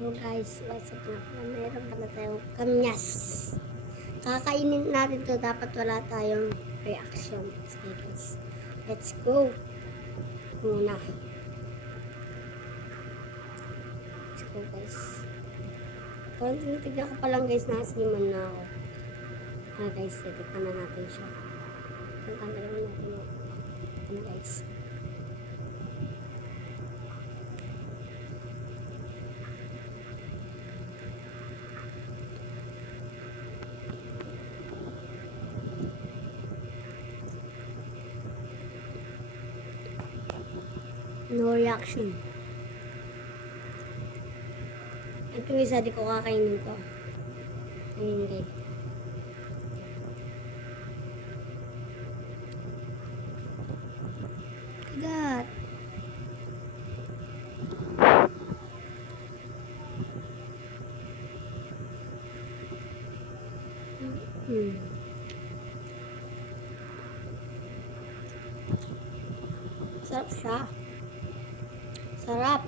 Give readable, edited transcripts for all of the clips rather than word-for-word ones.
So guys, what's up na? Meron pala tayong kamyas. Kakainin natin to, dapat wala tayong reaction. Sige guys, let's go. Muna. Let's go guys. Kung tinitignan ko pa lang guys, nasiman na ako. Guys, titignan na natin siya. Tanggalin natin yung guys. No reaction. At yung isa, di ko kakainin to. Ayun guys. Kagat. Sarap siya. Sarap.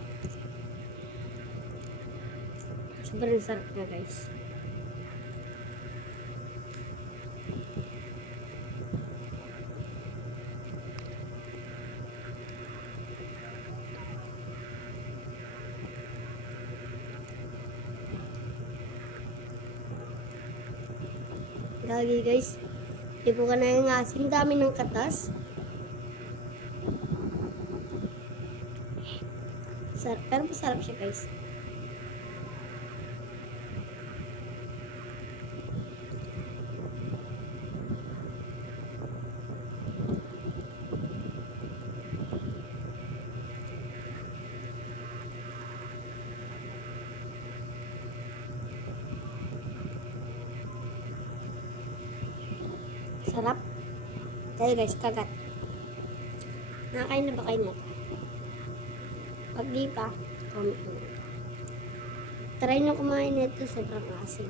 Sobrang sarap na guys. Lagi guys. Ipo ka na yung asim. Dami ng katas. Sarap. Pero masarap siya guys. Sarap. Tayo guys, kagat. Nakakain na ba kayo nito? Pag di pa, comment naman. Try nyo kumain nito, sobrang asin.